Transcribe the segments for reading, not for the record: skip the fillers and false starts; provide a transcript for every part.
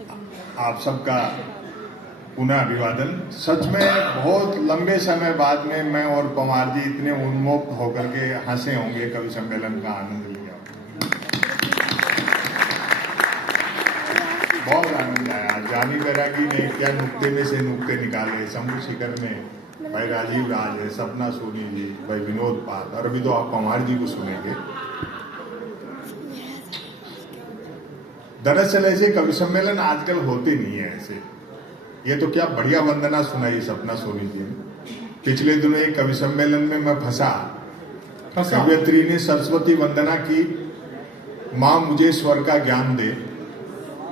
आप सबका पुनः अभिवादन। सच में बहुत लंबे समय बाद में मैं और पवार जी इतने उन्मुक्त होकर के हंसे होंगे, कवि सम्मेलन का आनंद लिया। बहुत आनंद आया। जानी बैरागी ने क्या नुक्ते में से नुक्ते निकाले। शंभू शिखर में भाई राजीव राज है, सपना सोनी जी, भाई विनोद पाल, और अभी तो आप पवार जी को सुनेंगे। दरअसल ऐसे कवि सम्मेलन आजकल होते नहीं है ऐसे। ये तो क्या बढ़िया वंदना सुनाई सपना सोनी जी ने। पिछले दिनों एक कवि सम्मेलन में मैं फंसा। कवयत्री ने सरस्वती वंदना की, माँ मुझे स्वर का ज्ञान दे,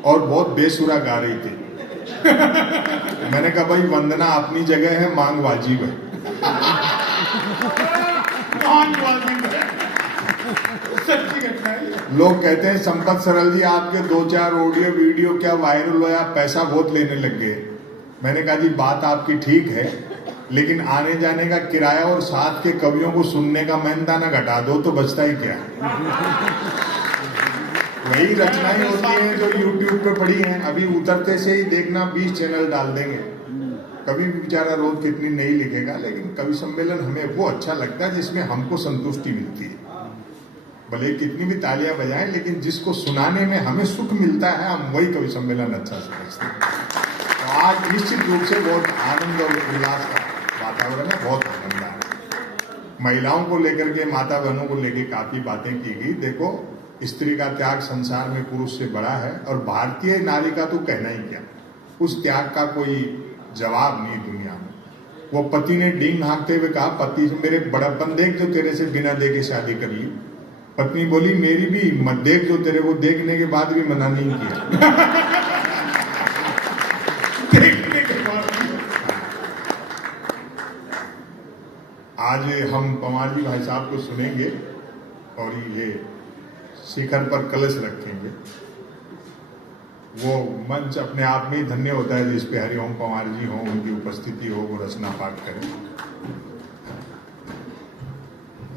और बहुत बेसुरा गा रही थी। मैंने कहा भाई वंदना अपनी जगह है, मांग वाजिब है। मांग वाजिब है। लोग कहते हैं संपत सरल जी आपके 2-4 ऑडियो वीडियो क्या वायरल हुआ, आप पैसा बहुत लेने लग गए। मैंने कहा जी बात आपकी ठीक है, लेकिन आने जाने का किराया और साथ के कवियों को सुनने का मेहनताना घटा दो तो बचता ही क्या। वही रचनाएं होती हैं जो YouTube पे पड़ी हैं। अभी उतरते से ही देखना 20 चैनल डाल देंगे। कभी भी बेचारा रोज कितनी नहीं लिखेगा, लेकिन कवि सम्मेलन हमें वो अच्छा लगता है जिसमें हमको संतुष्टि मिलती है। भले कितनी भी तालियां बजाएं, लेकिन जिसको सुनाने में हमें सुख मिलता है, हम वही कवि सम्मेलन अच्छा समझते हैं। तो आज निश्चित रूप से बहुत आनंद और उल्लास का वातावरण है, बहुत आनंद आ रहा है। महिलाओं को लेकर के, माता बहनों को लेकर काफी बातें की गई। देखो, स्त्री का त्याग संसार में पुरुष से बड़ा है, और भारतीय नारी का तो कहना ही क्या। उस त्याग का कोई जवाब नहीं दुनिया में। वो पति ने डींग हाँकते हुए कहा, पति से मेरे बड़प्पन देख जो तेरे से बिना देखे शादी कर ली। पत्नी बोली मेरी भी हिम्मत देख जो तेरे को देखने के बाद भी मना नहीं किया। देखने के बाद। आज हम पवार जी भाई साहब को सुनेंगे और ये शिखर पर कलश रखेंगे। वो मंच अपने आप में ही धन्य होता है जिस पे हरिओम पवार जी हो, उनकी उपस्थिति हो, वो रचना पाठ करें।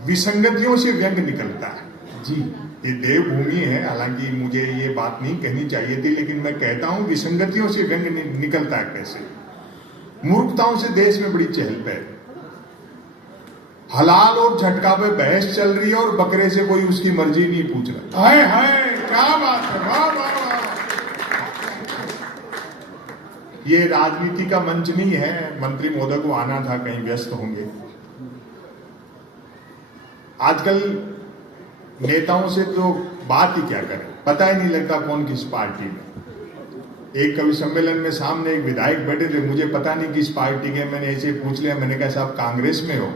विसंगतियों से व्यंग निकलता है जी। ये देवभूमि है, हालांकि मुझे ये बात नहीं कहनी चाहिए थी, लेकिन मैं कहता हूं विसंगतियों से व्यंग निकलता है कैसे। मूर्खताओं से देश में बड़ी चहल पहल। हलाल और झटका पे बहस चल रही है और बकरे से कोई उसकी मर्जी नहीं पूछ रहा। हाय हाय क्या बात है, वाह वाह वाह। ये राजनीति का मंच नहीं है। मंत्री महोदय को आना था, कहीं व्यस्त होंगे। आजकल नेताओं से तो बात ही क्या करें, पता ही नहीं लगता कौन किस पार्टी में। एक कवि सम्मेलन में सामने एक विधायक बैठे थे, मुझे पता नहीं किस पार्टी के। मैंने ऐसे पूछ लिया, मैंने कहा साहब कांग्रेस में हो?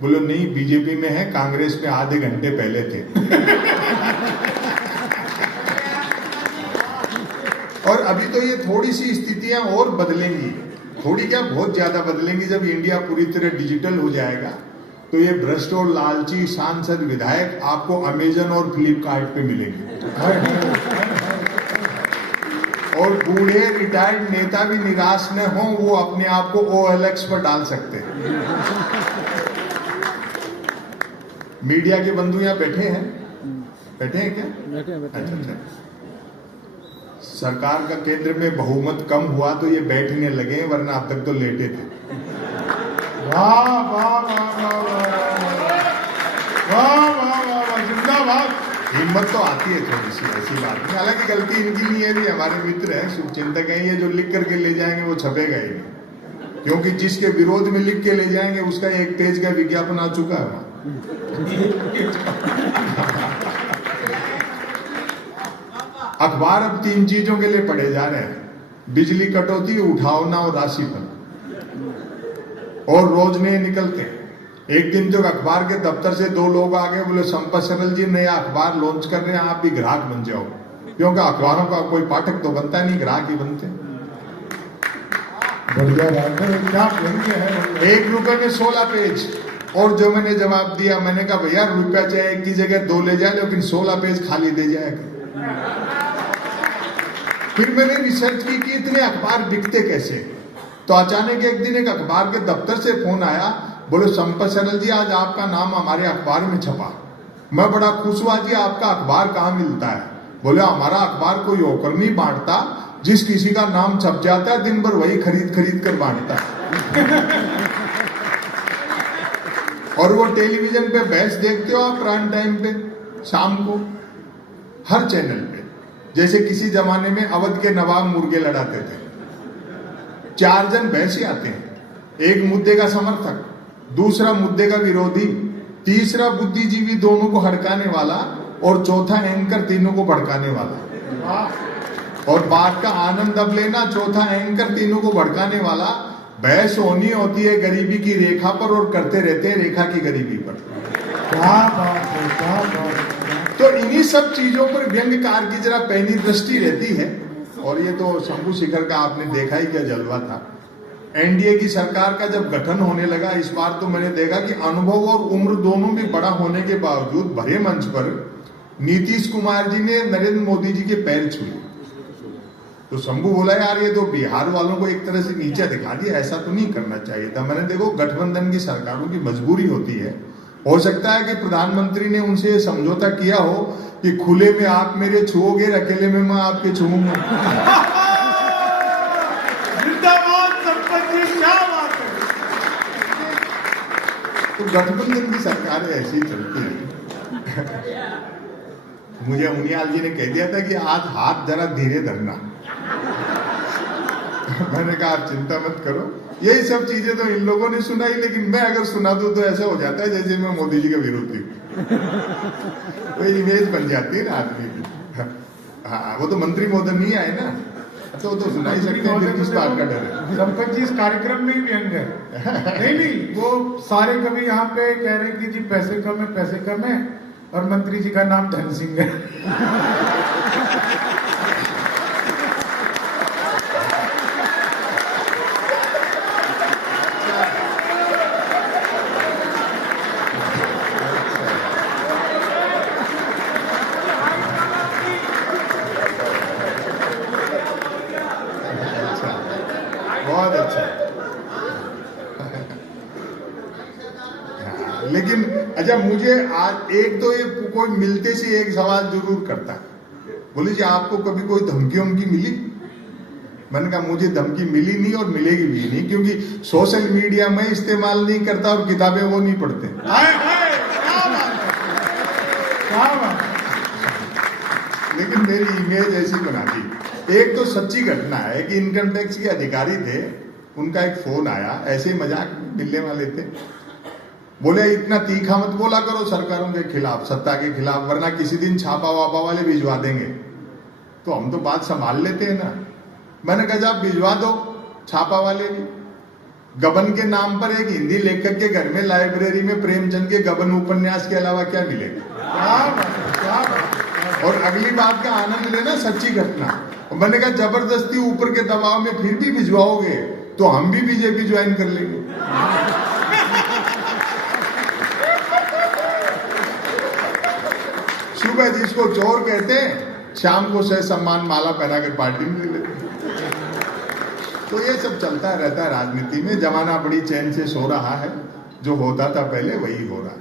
बोलो नहीं बीजेपी में है, कांग्रेस में आधे घंटे पहले थे। और अभी तो ये थोड़ी सी स्थितियां और बदलेंगी, थोड़ी क्या बहुत ज्यादा बदलेंगी। जब इंडिया पूरी तरह डिजिटल हो जाएगा तो ये भ्रष्ट और लालची सांसद विधायक आपको अमेजन और फ्लिपकार्ट पे मिलेंगे। और बूढ़े रिटायर्ड नेता भी निराश न हो, वो अपने आप को OLX पर डाल सकते हैं। मीडिया के बंधु यहाँ बैठे हैं? बैठे हैं क्या? बैठे। अच्छा। सरकार का केंद्र में बहुमत कम हुआ तो ये बैठने लगे, वरना अब तक तो लेटे थे। वाह वाह वाह वाह वाह, जिंदाबाद। हिम्मत तो आती है थोड़ी सी, ऐसी बात नहीं। हालांकि गलती इनकी नहीं है, भी हमारे मित्र हैं, शुभचिंतक हैं। ये जो लिख करके ले जाएंगे वो छपेगा ही नहीं, क्योंकि जिसके विरोध में लिख के ले जाएंगे उसका 1 पेज का विज्ञापन आ चुका है। अखबार अब 3 चीजों के लिए पढ़े जा रहे हैं: बिजली कटौती, उठावना और राशिफल। और रोज नए निकलते हैं। एक दिन जो अखबार के दफ्तर से 2 लोग आ गए, बोले संपत सरल जी नया अखबार लॉन्च कर रहे हैं, आप भी ग्राहक बन जाओ। क्योंकि अखबारों का कोई पाठक तो बनता नहीं, ग्राहक ही बनते। बढ़िया बात है, क्या है। 1 रुपए में 16 पेज। और जो मैंने जवाब दिया, मैंने कहा भैया रुपया चाहे एक की जगह 2 ले जाए, लेकिन 16 पेज खाली दे जाएगा। फिर मैंने रिसर्च की कि इतने अखबार बिकते कैसे। तो अचानक एक दिन एक अखबार के दफ्तर से फोन आया, बोले संपत सरल जी आज आपका नाम हमारे अखबार में छपा। मैं बड़ा खुश हुआ जी, आपका अखबार कहाँ मिलता है? बोले हमारा अखबार कोई होकर नहीं बांटता, जिस किसी का नाम छप जाता है दिन भर वही खरीद खरीद कर बांटता है। और वो टेलीविजन पे बहस देखते हो आप प्राइम टाइम पे शाम को हर चैनल पे, जैसे किसी जमाने में अवध के नवाब मुर्गे लड़ाते थे। 4 जन बहसी आते हैं, एक मुद्दे का समर्थक, दूसरा मुद्दे का विरोधी, तीसरा बुद्धिजीवी दोनों को हड़काने वाला और चौथा एंकर तीनों को भड़काने वाला। और बात का आनंद अब लेना, चौथा एंकर तीनों को भड़काने वाला। बहस होनी होती है गरीबी की रेखा पर और करते रहते हैं रेखा की गरीबी पर। क्या बात है, क्या बात है। तो इन्हीं सब चीजों पर व्यंग्यकार की जरा पैनी दृष्टि रहती है। और ये तो शंभू शिखर का आपने देखा ही क्या जलवा था। एनडीए की सरकार का जब गठन होने लगा इस बार, तो मैंने देखा कि अनुभव और उम्र दोनों भी बड़ा होने के बावजूद भरे मंच पर नीतीश कुमार जी ने नरेंद्र मोदी जी के पैर छुए। तो शंभू बोला यार ये तो बिहार वालों को एक तरह से नीचे दिखा दिया, ऐसा तो नहीं करना चाहिए था। मैंने देखो गठबंधन की सरकारों की मजबूरी होती है। हो सकता है कि प्रधानमंत्री ने उनसे समझौता किया हो कि खुले में आप मेरे छुओगे, अकेले में मैं आपके छूऊंगा। जिंदाबाद संपत जी, क्या बात है। तो गठबंधन की सरकारें ऐसी चलती है। मुझे उनियाल जी ने कह दिया था कि आज हाथ जरा धीरे धरना। मैंने कहा आप चिंता मत करो, यही सब चीजें तो इन लोगों ने सुनाई, लेकिन मैं अगर सुना दूं तो ऐसा हो जाता है जैसे मैं मोदी जी का विरोधी हूं। तो इमेज बन जाती है ना आदमी की। हाँ, वो तो मंत्री महोदय नहीं आए ना, तो वो तो सुना ही सकते हैं, किस बात का डर है। संपत जी इस कार्यक्रम में ही व्यंग है। नहीं, वो सारे कभी यहाँ पे कह रहे हैं कि जी पैसे कम है, पैसे कम है, और मंत्री जी का नाम धन सिंह है। बहुत अच्छा। लेकिन अच्छा, मुझे आज एक तो ये कोई मिलते से एक सवाल जरूर करता, बोले जी आपको कभी कोई धमकी वमकी मिली? मैंने कहा मुझे धमकी मिली नहीं और मिलेगी भी नहीं, क्योंकि सोशल मीडिया में इस्तेमाल नहीं करता और किताबें वो नहीं पढ़ते। लेकिन मेरी इमेज ऐसी बना दी। एक तो सच्ची घटना है कि इनकम टैक्स के अधिकारी थे, उनका एक फोन आया, ऐसे ही मजाक मिलने वाले थे। बोले इतना तीखा मत बोला करो सरकारों के खिलाफ, सत्ता के खिलाफ, वरना किसी दिन छापा वापा वाले भिजवा देंगे। तो हम तो बात संभाल लेते हैं ना। मैंने कहा आप भिजवा दो छापा वाले भी। गबन के नाम पर एक हिंदी लेखक के घर में लाइब्रेरी में प्रेमचंद के गबन उपन्यास के अलावा क्या मिलेगा? और अगली बात का आनंद लेना, सच्ची घटना। मैंने कहा जबरदस्ती ऊपर के दबाव में फिर भी भिजवाओगे तो हम भी बीजेपी ज्वाइन कर लेंगे। सुबह जिसको चोर कहते हैं, शाम को सह सम्मान माला पहनाकर पार्टी में ले लेते हैं। तो ये सब चलता रहता है राजनीति में। जमाना बड़ी चैन से सो रहा है, जो होता था पहले वही हो रहा है।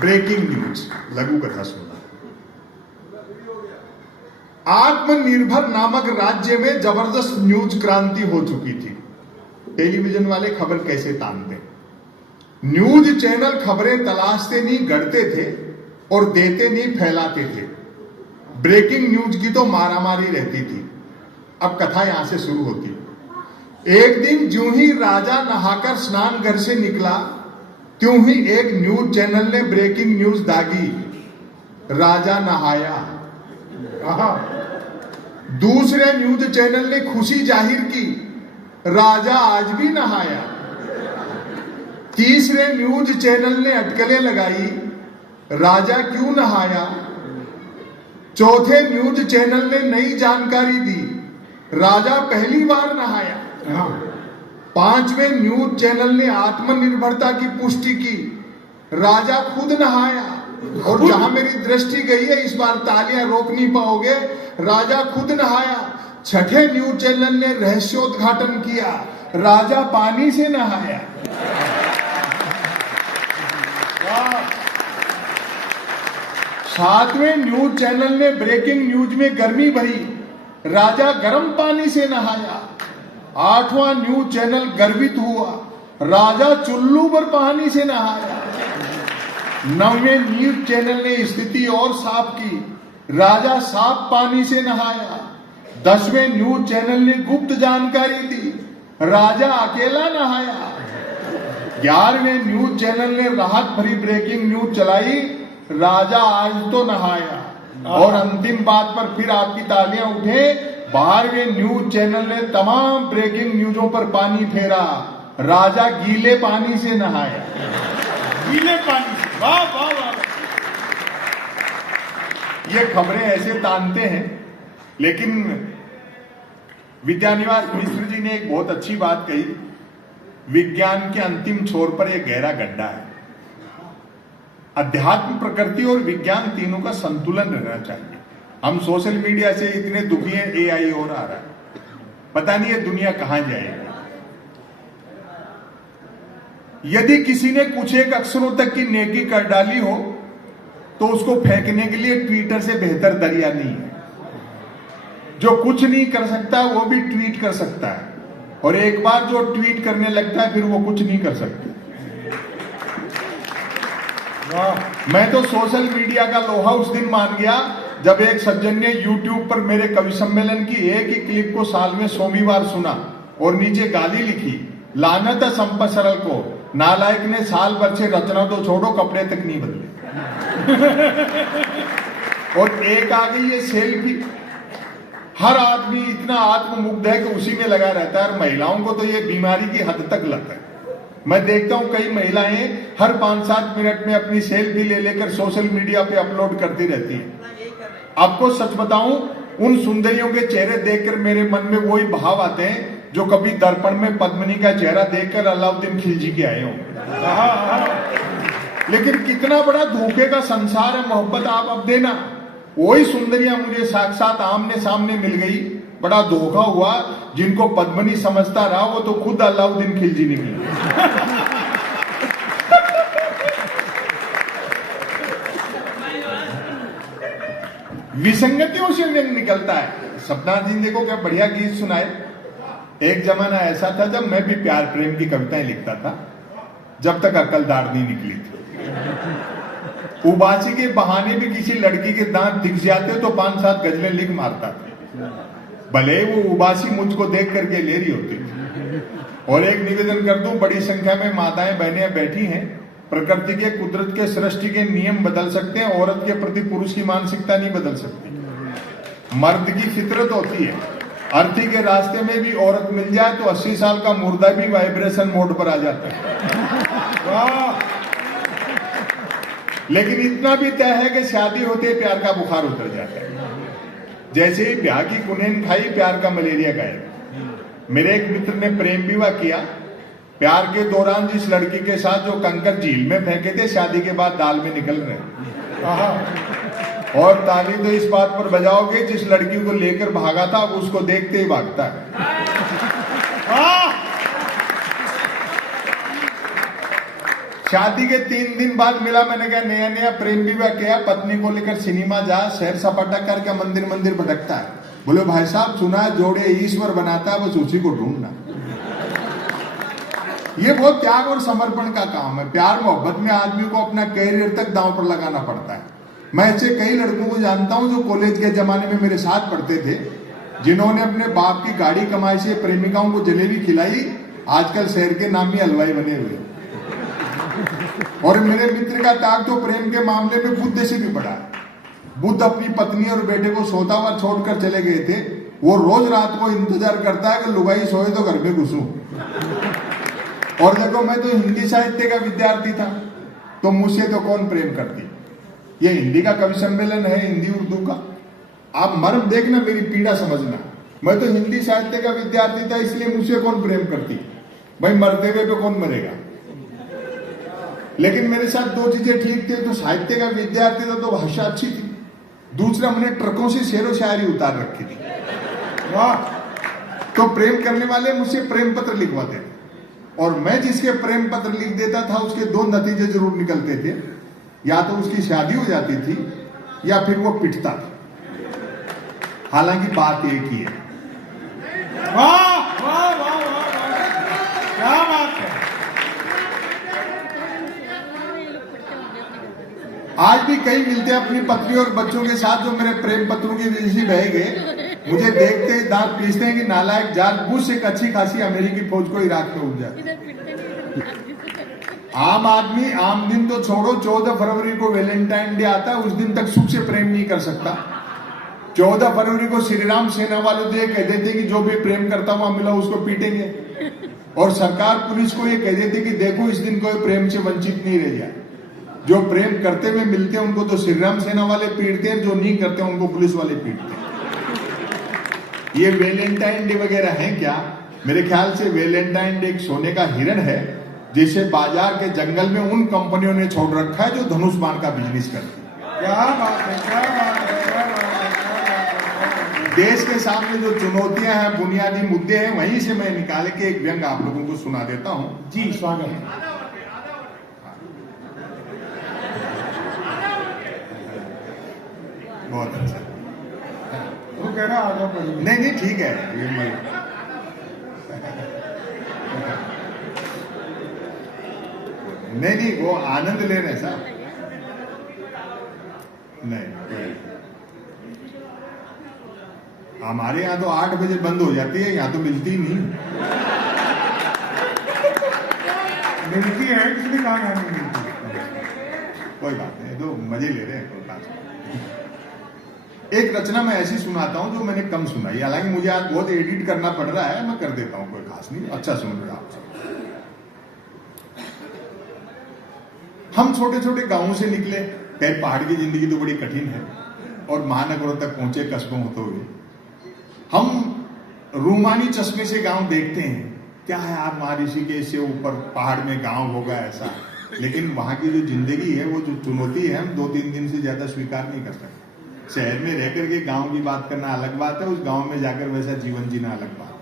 ब्रेकिंग न्यूज, लघु कथा सुना। आत्मनिर्भर नामक राज्य में जबरदस्त न्यूज क्रांति हो चुकी थी। टेलीविजन वाले खबर कैसे तानते, न्यूज चैनल खबरें तलाशते नहीं, गढ़ते थे, और देते नहीं, फैलाते थे। ब्रेकिंग न्यूज की तो मारामारी रहती थी। अब कथा यहां से शुरू होती। एक दिन ज्यों ही राजा नहाकर स्नान घर से निकला, त्यों ही एक न्यूज चैनल ने ब्रेकिंग न्यूज दागी, राजा नहाया। दूसरे न्यूज चैनल ने खुशी जाहिर की, राजा आज भी नहाया। तीसरे न्यूज चैनल ने अटकलें लगाई, राजा क्यों नहाया। चौथे न्यूज चैनल ने नई जानकारी दी, राजा पहली बार नहाया। पांचवें न्यूज चैनल ने आत्मनिर्भरता की पुष्टि की, राजा खुद नहाया। और जहां मेरी दृष्टि गई है इस बार तालियां रोक नहीं पाओगे, राजा खुद नहाया। छठे न्यूज चैनल ने रहस्योद्घाटन किया, राजा पानी से नहाया। 7वें न्यूज चैनल ने ब्रेकिंग न्यूज में गर्मी भरी, राजा गर्म पानी से नहाया। 8वां न्यूज चैनल गर्वित हुआ, राजा चुल्लू पर पानी से नहाया। 9वें न्यूज चैनल ने स्थिति और साफ की, राजा साफ पानी से नहाया। 10वें न्यूज चैनल ने गुप्त जानकारी दी, राजा अकेला नहाया। 11वें न्यूज चैनल ने राहत भरी ब्रेकिंग न्यूज चलाई, राजा आज तो नहाया। और अंतिम बात पर फिर आपकी तालियां उठे, 12वें न्यूज चैनल ने तमाम ब्रेकिंग न्यूजों पर पानी फेरा, राजा गीले पानी से नहाया। गीले पानी से, वाह वाह वाह। ये खबरें ऐसे तानते हैं, लेकिन विद्यानिवास मिश्र जी ने एक बहुत अच्छी बात कही, विज्ञान के अंतिम छोर पर एक गहरा गड्ढा है। अध्यात्म, प्रकृति और विज्ञान तीनों का संतुलन रहना चाहिए। हम सोशल मीडिया से इतने दुखी हैं, एआई और आ रहा है, पता नहीं ये दुनिया कहां जाएगी। यदि किसी ने कुछ एक अक्षरों तक की नेकी कर डाली हो तो उसको फेंकने के लिए ट्विटर से बेहतर दरिया नहीं है। जो कुछ नहीं कर सकता वो भी ट्वीट कर सकता है, और एक बार जो ट्वीट करने लगता है फिर वो कुछ नहीं कर सकता। मैं तो सोशल मीडिया का लोहा उस दिन मान गया जब एक सज्जन ने YouTube पर मेरे कवि सम्मेलन की एक ही क्लिप को साल में 100वीं बार सुना और नीचे गाली लिखी, लानत है संपत सरल को, नालायक ने साल भर से रचना तो छोड़ो कपड़े तक नहीं बदले। और एक आ गई ये सेल्फी, हर आदमी इतना आत्ममुग्ध है कि उसी में लगा रहता है। और महिलाओं को तो ये बीमारी की हद तक लत है। मैं देखता हूं कई महिलाएं हर 5-7 मिनट में अपनी सेल्फी ले लेकर सोशल मीडिया पे अपलोड करती रहती हैं। आपको सच बताऊं, उन सुंदरियों के चेहरे देखकर मेरे मन में वही भाव आते हैं जो कभी दर्पण में पद्मिनी का चेहरा देखकर अलाउद्दीन खिलजी के आए हों। लेकिन कितना बड़ा धोखे का संसार है मोहब्बत, आप अब देना। वही सुंदरियां मुझे साक्षात आमने सामने मिल गई, बड़ा धोखा हुआ। जिनको पद्मिनी समझता रहा वो तो खुद अलाउद्दीन खिलजी निकले। विसंगतियों से व्यंग निकलता है। सपना जी देखो क्या बढ़िया गीत सुनाए। एक जमाना ऐसा था जब मैं भी प्यार प्रेम की कविताएं लिखता था, जब तक अकलदार नहीं निकली थी। उबासी के बहाने भी किसी लड़की के दांत दिख जाते तो 5-7 गजलें लिख मारता था, भले वो उबासी मुझको देख करके ले रही होती थी। और एक निवेदन कर दूं, बड़ी संख्या में माताएं बहनें बैठी हैं, प्रकृति के, कुदरत के, सृष्टि के नियम बदल सकते हैं, औरत के प्रति पुरुष की मानसिकता नहीं बदल सकती। मर्द की फितरत होती है, अर्थी के रास्ते में भी औरत मिल जाए तो 80 साल का मुर्दा भी वाइब्रेशन मोड पर आ जाता है। लेकिन इतना भी तय है कि शादी होते प्यार का बुखार उतर जाता है। जैसे ही ब्याह की कुनेन खाई, प्यार का मलेरिया गायब। मेरे एक मित्र ने प्रेम विवाह किया। प्यार के दौरान जिस लड़की के साथ जो कंकर झील में फेंके थे, शादी के बाद दाल में निकल रहे। और ताली तो इस बात पर बजाओगे, जिस लड़की को लेकर भागा था अब उसको देखते ही भागता है। शादी के 3 दिन बाद मिला, मैंने कहा नया नया प्रेम विवाह किया, पत्नी को लेकर सिनेमा जा, सैर सपाटा करके मंदिर मंदिर भटकता है। बोले भाई साहब सुना है जोड़े ईश्वर बनाता है, बस उसी को ढूंढना। ये बहुत त्याग और समर्पण का काम है। प्यार मोहब्बत में आदमी को अपना कैरियर तक दांव पर लगाना पड़ता है। मैं ऐसे कई लड़कों को जानता हूं जो कॉलेज के जमाने में मेरे साथ पढ़ते थे, जिन्होंने अपने बाप की गाड़ी कमाई से प्रेमिकाओं को जलेबी खिलाई, आजकल शहर के नामी हलवाई बने हुए। और मेरे मित्र का त्याग तो प्रेम के मामले में बुद्ध से भी बड़ा है। बुद्ध अपनी पत्नी और बेटे को सोता हुआ छोड़कर चले गए थे। वो रोज रात को इंतजार करता है कि लुगाई सोए तो घर में घुसूं। और देखो मैं तो हिंदी साहित्य का विद्यार्थी था, तो मुझसे तो कौन प्रेम करती। ये हिंदी का कवि सम्मेलन है, हिंदी उर्दू का। आप मर्म देखना, मेरी पीड़ा समझना। मैं तो हिंदी साहित्य का विद्यार्थी था, इसलिए मुझसे कौन प्रेम करती। भाई मरते हुए पे कौन मरेगा। लेकिन मेरे साथ 2 चीजें ठीक थे। तो साहित्य का विद्यार्थी था तो भाषा अच्छी थी, दूसरा मैंने ट्रकों से शेरो शायरी उतार रखी थी। वाह। तो प्रेम करने वाले मुझसे प्रेम पत्र लिखवाते थे, और मैं जिसके प्रेम पत्र लिख देता था उसके 2 नतीजे जरूर निकलते थे। या तो उसकी शादी हो जाती थी, या फिर वो पिटता था। हालांकि बात एक ही है। वाह वाह वाह वाह वाह, क्या बात है। आज भी कई मिलते हैं अपनी पत्नी और बच्चों के साथ जो मेरे प्रेम पत्रों की वजह से बह गए, मुझे देखते ही दांत पीसते हैं कि नालायक जाट बुश एक अच्छी खासी अमेरिकी फौज को इराक में उलझा। आम आदमी आम दिन तो छोड़ो, 14 फरवरी को वैलेंटाइन डे आता है, उस दिन तक सुख से प्रेम नहीं कर सकता। 14 फरवरी को श्री राम सेना वाले तो ये कह देते कि जो भी प्रेम करता हुआ मिला उसको पीटेंगे, और सरकार पुलिस को ये कह देती कि देखो इस दिन कोई प्रेम से वंचित नहीं रह जाए। जो प्रेम करते हुए मिलते हैं उनको तो श्री राम सेना वाले पीटते हैं, जो नहीं करते उनको पुलिस वाले पीटते हैं। ये वैलेंटाइन डे वगैरह है क्या? मेरे ख्याल से वैलेंटाइन डे एक सोने का हिरण है, जिसे बाजार के जंगल में उन कंपनियों ने छोड़ रखा है जो धनुष बाण का बिजनेस करती है। क्या बात है, क्या बात है, क्या बात है, क्या बात है। देश के सामने जो चुनौतियां हैं, बुनियादी मुद्दे हैं, वहीं से मैं निकाल के एक व्यंग आप लोगों को सुना देता हूं। जी स्वागत है। बहुत अच्छा। वो कह रहा आगे बढ़िए। नहीं नहीं ठीक है, ये नहीं वो आनंद ले रहे हैं साहब। नहीं, हमारे यहाँ तो 8 बजे बंद हो जाती है, यहाँ तो मिलती ही नहीं। मिलती है, इसलिए कहा यहाँ नहीं मिलती। कोई बात नहीं, तो मजे ले रहे हैं। एक रचना मैं ऐसी सुनाता हूं जो मैंने कम सुनाई, हालांकि मुझे आज बहुत एडिट करना पड़ रहा है, मैं कर देता हूं, कोई खास नहीं। अच्छा सुन रहे आप सब। हम छोटे छोटे गांवों से निकले, कहीं पहाड़ की जिंदगी तो बड़ी कठिन है, और महानगरों तक पहुंचे कस्बों होते हुए। हम रूमानी चश्मे से गांव देखते हैं, क्या है आप ऋषिकेश से ऊपर पहाड़ में गांव होगा ऐसा, लेकिन वहां की जो जिंदगी है, वो जो चुनौती है, हम 2-3 दिन से ज्यादा स्वीकार नहीं कर सकते। शहर में रह करके गांव की बात करना अलग बात है, उस गांव में जाकर वैसा जीवन जीना अलग बात है।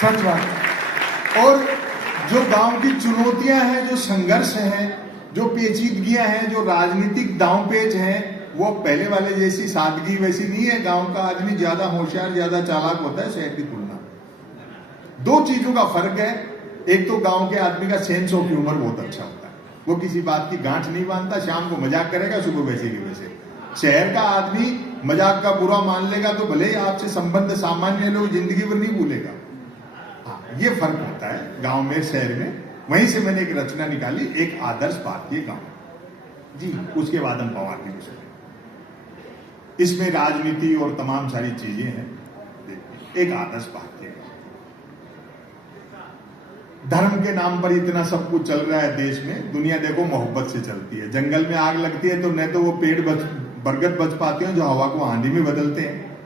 सच बात। और जो गांव की चुनौतियां हैं, जो संघर्ष है, जो पेचीदगियां हैं, जो राजनीतिक दांव पेच हैं, वो पहले वाले जैसी सादगी वैसी नहीं है। गांव का आदमी ज्यादा होशियार, ज्यादा चालाक होता है शहर की तुलना में। 2 चीजों का फर्क है। एक तो गांव के आदमी का सेंस ऑफ ह्यूमर बहुत अच्छा होता है, वो किसी बात की गांठ नहीं बांधता, शाम को मजाक करेगा, सुबह वैसे की वैसे। शहर का आदमी मजाक का बुरा मान लेगा तो भले ही आपसे संबंध सामान्य लोग जिंदगी भर नहीं भूलेगा। हाँ, ये फर्क होता है गांव में शहर में। वहीं से मैंने एक रचना निकाली, एक आदर्श भारतीय गांव। जी, उसके बाद हम पवार की विषय। इसमें राजनीति और तमाम सारी चीजें हैं। एक आदर्श भारतीय गांव। धर्म के नाम पर इतना सब कुछ चल रहा है देश में। दुनिया देखो मोहब्बत से चलती है। जंगल में आग लगती है तो न तो वो पेड़ बरगद बच पाते हैं जो हवा को आंधी में बदलते हैं,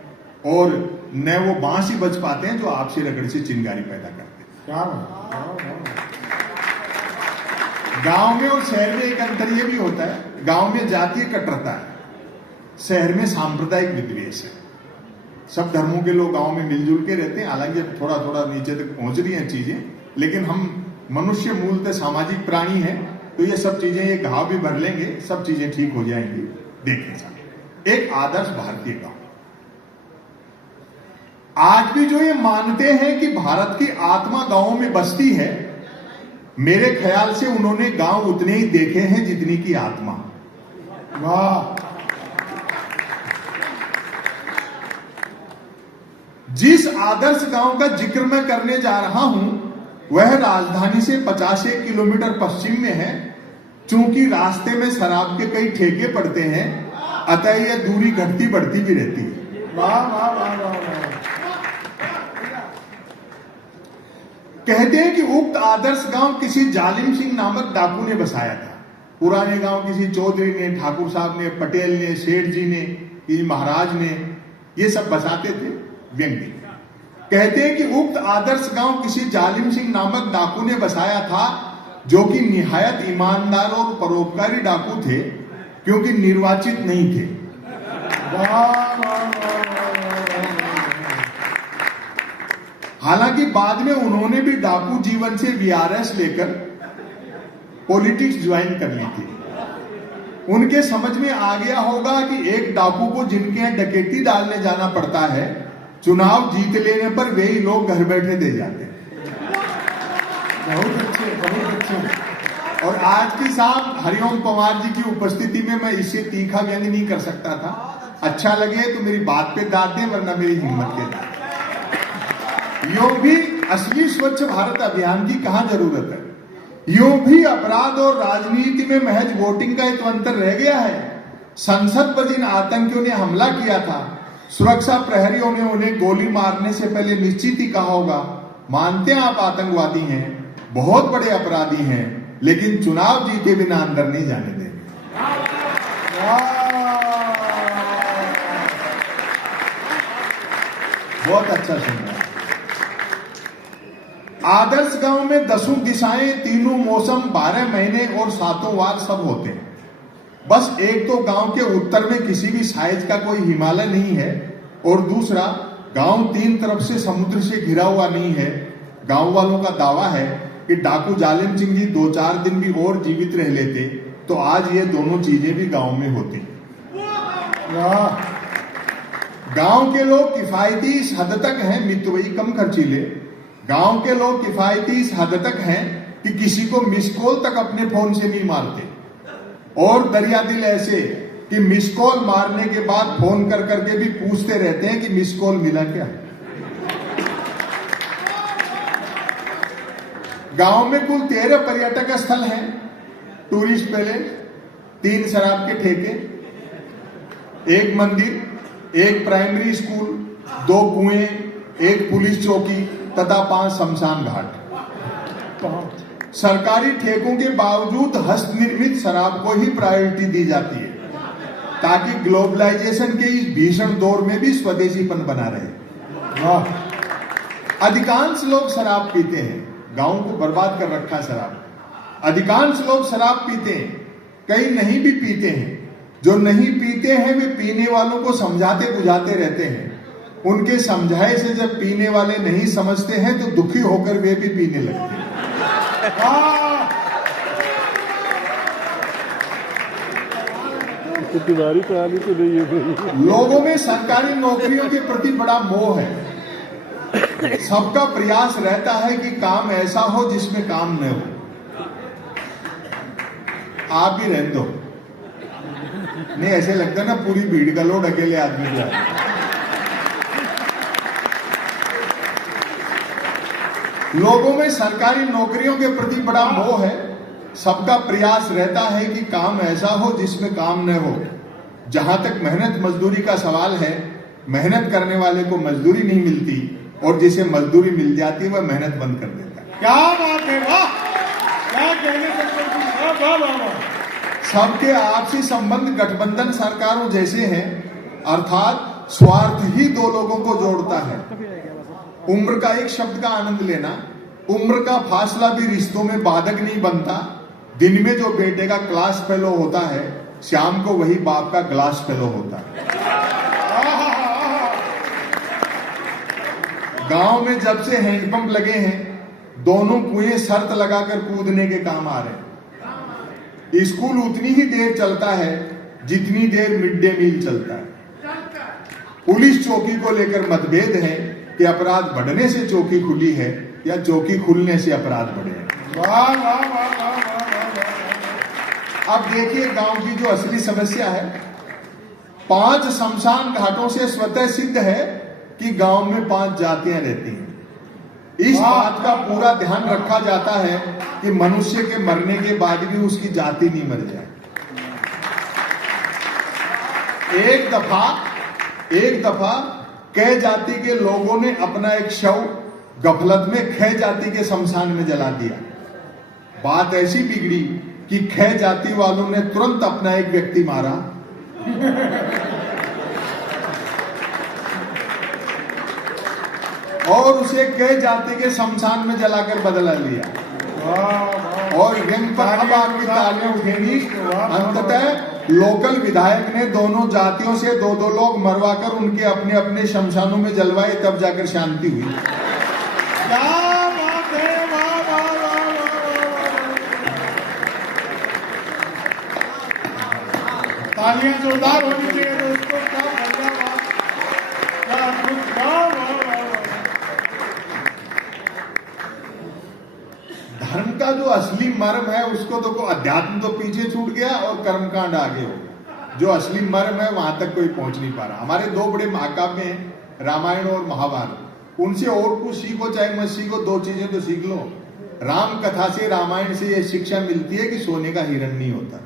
और न वो बांस ही बच पाते हैं जो आपसी रगड़ से चिंगारी पैदा करते हैं। क्या गांव में और शहर में एक अंतर ये भी होता है, गांव में जातीय कट्टरता है, शहर में सांप्रदायिक विद्वेष है। सब धर्मों के लोग गांव में मिलजुल के रहते हैं। हालांकि थोड़ा थोड़ा नीचे तक पहुंच रही हैं चीजें, लेकिन हम मनुष्य मूलतः सामाजिक प्राणी हैं, तो ये सब चीजें, ये घाव भी भर लेंगे, सब चीजें ठीक हो जाएंगी। देखिए साहब, एक आदर्श भारतीय गांव। आज भी जो ये मानते हैं कि भारत की आत्मा गांवों में बसती है, मेरे ख्याल से उन्होंने गांव उतने ही देखे हैं जितनी की आत्मा। वाह। जिस आदर्श गांव का जिक्र मैं करने जा रहा हूं, वह राजधानी से 50 किलोमीटर पश्चिम में है। चूंकि रास्ते में शराब के कई ठेके पड़ते हैं, अतः यह दूरी घटती बढ़ती भी रहती है। वाह वाह वाह वाह। कहते हैं कि उक्त आदर्श गांव किसी जालिम सिंह नामक डाकू ने बसाया था। पुराने गांव किसी चौधरी ने, ठाकुर साहब ने, पटेल ने, सेठ जी ने, किसी महाराज ने, ये सब बसाते थे व्यक्ति। कहते हैं कि उक्त आदर्श गांव किसी जालिम सिंह नामक डाकू ने बसाया था, जो कि निहायत ईमानदार और परोपकारी डाकू थे, क्योंकि निर्वाचित नहीं थे। हालांकि बाद में उन्होंने भी डाकू जीवन से वीआरएस लेकर पॉलिटिक्स ज्वाइन कर ली थी। उनके समझ में आ गया होगा कि एक डाकू को जिनके यहाँ डकैती डालने जाना पड़ता है, चुनाव जीत लेने पर वही लोग घर बैठे दे जाते हैं। बहुत अच्छे, बहुत अच्छे। और आज की शाम हरिओम पवार जी की उपस्थिति में मैं इससे तीखा व्यंग नहीं कर सकता था। अच्छा लगे तो मेरी बात पे दाद दें, वरना मेरी हिम्मत के दाद। यूं भी असली स्वच्छ भारत अभियान की कहां जरूरत है। यूं भी अपराध और राजनीति में महज वोटिंग का एक अंतर रह गया है। संसद पर जिन आतंकियों ने हमला किया था, सुरक्षा प्रहरियों ने उन्हें गोली मारने से पहले निश्चित ही कहा होगा, मानते हैं आप आतंकवादी हैं, बहुत बड़े अपराधी हैं, लेकिन चुनाव जीते बिना अंदर नहीं जाने देंगे। बहुत अच्छा सुन रहा है। आदर्श गांव में 10 दिशाएं, तीनों मौसम, 12 महीने और 7 वार सब होते हैं। बस एक तो गांव के उत्तर में किसी भी साइज का कोई हिमालय नहीं है, और दूसरा गांव 3 तरफ से समुद्र से घिरा हुआ नहीं है। गांव वालों का दावा है कि डाकू जालिम सिंह जी 2-4 दिन भी और जीवित रह लेते तो आज ये दोनों चीजें भी गांव में होती। गांव के लोग किफायती इस हद तक हैं, मितवई कम खर्चीले। गांव के लोग किफायती इस हद तक हैं कि किसी को मिस कॉल तक अपने फोन से नहीं मारते, और दरिया दिल ऐसे कि मिस कॉल मारने के बाद फोन कर करके भी पूछते रहते हैं कि मिस कॉल मिला क्या। गांव में कुल 13 पर्यटक स्थल हैं, टूरिस्ट पैलेस, 3 शराब के ठेके, 1 मंदिर, 1 प्राइमरी स्कूल, 2 कुएं, 1 पुलिस चौकी तथा 5 शमशान घाट। सरकारी ठेकों के बावजूद हस्त निर्मित शराब को ही प्रायोरिटी दी जाती है, ताकि ग्लोबलाइजेशन के इस भीषण दौर में भी स्वदेशीपन बना रहे। अधिकांश लोग शराब पीते हैं, गांव को बर्बाद कर रखा शराब। अधिकांश लोग शराब पीते हैं, कई नहीं भी पीते हैं। जो नहीं पीते हैं वे पीने वालों को समझाते बुझाते रहते हैं। उनके समझाए से जब पीने वाले नहीं समझते हैं तो दुखी होकर वे भी पीने लगते हैं। तुम्हारी कहानी तो नहीं है। लोगों में सरकारी नौकरियों के प्रति बड़ा मोह है। सबका प्रयास रहता है कि काम ऐसा हो जिसमें काम न हो। आप भी रहने दो, नहीं ऐसे लगता है ना पूरी भीड़ का लोड अकेले आदमी का। लोगों में सरकारी नौकरियों के प्रति बड़ा मोह है। सबका प्रयास रहता है कि काम ऐसा हो जिसमें काम न हो। जहां तक मेहनत मजदूरी का सवाल है, मेहनत करने वाले को मजदूरी नहीं मिलती, और जिसे मजदूरी मिल जाती है वह मेहनत बंद कर देता है। क्या बात है, वाह, क्या कहने सकते। सबके आपसी संबंध गठबंधन सरकारों जैसे हैं, अर्थात स्वार्थ ही 2 लोगों को जोड़ता है। उम्र का एक शब्द का आनंद लेना, उम्र का फासला भी रिश्तों में बाधक नहीं बनता। दिन में जो बेटे का क्लास फेलो होता है, शाम को वही बाप का ग्लास फेलो होता है। गांव में जब से हैंडपंप लगे हैं, दोनों कुएं शर्त लगाकर कूदने के काम आ रहे हैं। स्कूल उतनी ही देर चलता है जितनी देर मिड डे मील चलता है। पुलिस चौकी को लेकर मतभेद है कि अपराध बढ़ने से चौकी खुली है या चौकी खुलने से अपराध बढ़े हैं। वाह वाह वाह वाह वाह। अब देखिए गांव की जो असली समस्या है। 5 शमशान घाटों से स्वतः सिद्ध है कि गांव में 5 जातियां रहती हैं। इस बात का पूरा ध्यान रखा जाता है कि मनुष्य के मरने के बाद भी उसकी जाति नहीं मर जाए। एक दफा कै जाति के लोगों ने अपना एक शव गफलत में खे जाति के शमशान में जला दिया। बात ऐसी बिगड़ी कि खे जाति वालों ने तुरंत अपना एक व्यक्ति मारा और उसे कै जाति के शमशान में जलाकर बदला लिया। और यंग पर अब आपकी तालियां उठेंगी। अंततः लोकल विधायक ने दोनों जातियों से 2-2 लोग मरवाकर उनके अपने अपने शमशानों में जलवाए, तब जाकर शांति हुई। क्या बात है, वाह वाह वाह वाह। तालियां जोरदार होनी चाहिए दोस्तों। क्या धन्यवाद, क्या अद्भुत, वाह, वाह, वाह, वाह। धर्म का जो असली मर्म है उसको तो अध्यात्म तो पीछे छूट गया और कर्मकांड आगे हो गया। जो असली मर्म है वहां तक कोई पहुंच नहीं पा रहा। हमारे दो बड़े महाकाव्य हैं रामायण और महाभारत, उनसे और कुछ सीखो चाहे मत सीखो, दो चीजें तो सीख लो। राम कथा से रामायण से यह शिक्षा मिलती है कि सोने का हिरण नहीं होता,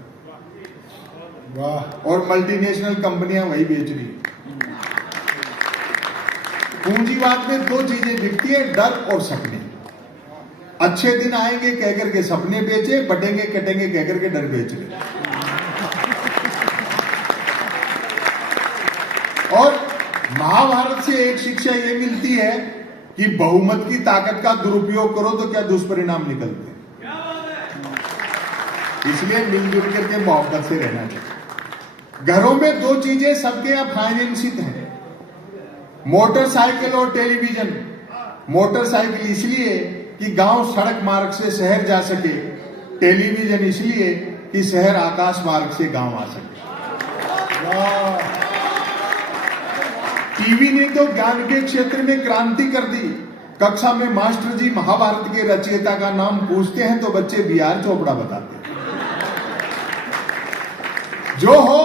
वाह। और मल्टीनेशनल कंपनियां वही बेच रही है। पूंजीवाद में दो चीजें दिखती है, डर और सपने। अच्छे दिन आएंगे कहकर के सपने बेचे, बटेंगे कटेंगे कहकर के डर बेच रहे। और महाभारत से एक शिक्षा यह मिलती है कि बहुमत की ताकत का दुरुपयोग करो तो क्या दुष्परिणाम निकलते हैं। इसलिए मिलजुल करके मोहब्बत से रहना चाहिए। घरों में दो चीजें सबके यहां फाइनेंसित हैं, मोटरसाइकिल और टेलीविजन। मोटरसाइकिल इसलिए कि गांव सड़क मार्ग से शहर जा सके, टेलीविजन इसलिए कि शहर आकाश मार्ग से गांव आ सके। वाह। टीवी ने तो ज्ञान के क्षेत्र में क्रांति कर दी। कक्षा में मास्टर जी महाभारत के रचयिता का नाम पूछते हैं तो बच्चे बीआर चोपड़ा बताते हैं। जो हो,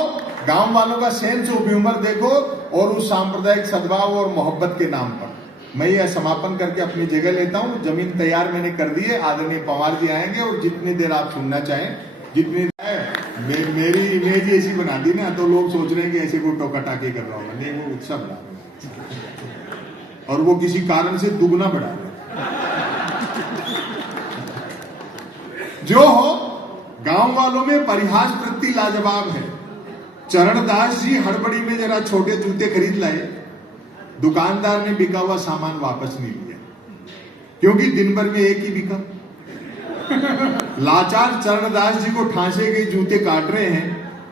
गांव वालों का सेंस ऑफ ह्यूमर देखो और उस सांप्रदायिक सद्भाव और मोहब्बत के नाम पर मैं यह समापन करके अपनी जगह लेता हूं। जमीन तैयार मैंने कर दी है, आदरणीय पवार जी आएंगे और जितनी देर आप सुनना चाहें, जितनी मेरी इमेज ऐसी बना दी ना तो लोग सोच रहे हैं कि ऐसे कोई टोका टाके कर रहा होगा। नहीं, वो उत्सव बना और वो किसी कारण से दुगना बढ़ा रहे। जो हो, गांव वालों में परिहास वृत्ति लाजवाब है। चरणदास जी हड़बड़ी में जरा छोटे जूते खरीद लाए, दुकानदार ने बिका हुआ सामान वापस नहीं लिया क्योंकि दिन भर में एक ही बिका। लाचार चरणदास जी को ठांसे गए जूते काट रहे हैं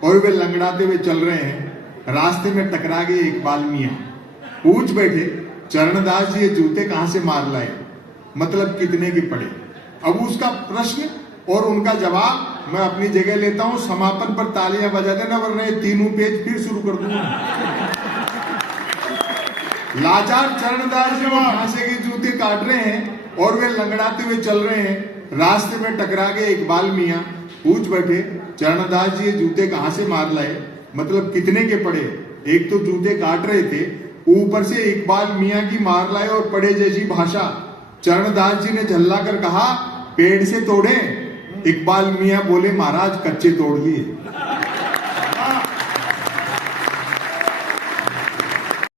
और वे लंगड़ाते हुए चल रहे हैं। रास्ते में टकरा गए इकबाल मियां, पूछ बैठे चरणदास जी ये जूते कहां से मार लाए, मतलब कितने के पड़े। अब उसका प्रश्न और उनका जवाब मैं अपनी जगह लेता हूं। समापन पर तालियां बजा देना वरना ये तीनों पेज फिर शुरू कर दूंगा। लाचार चरणदास जी ठांसे के जूते काट रहे हैं और वे लंगड़ाते हुए चल रहे हैं। रास्ते में टकरा गए इकबाल मियां, पूछ बैठे चरणदास जी ये जूते कहां से मार लाए, मतलब कितने के पड़े। एक तो जूते काट रहे थे, ऊपर से इकबाल मियां की मार लाए और पड़े जैसी भाषा। चरणदास जी ने झल्ला कर कहा पेड़ से तोड़े। इकबाल मियां बोले महाराज कच्चे तोड़ लिए।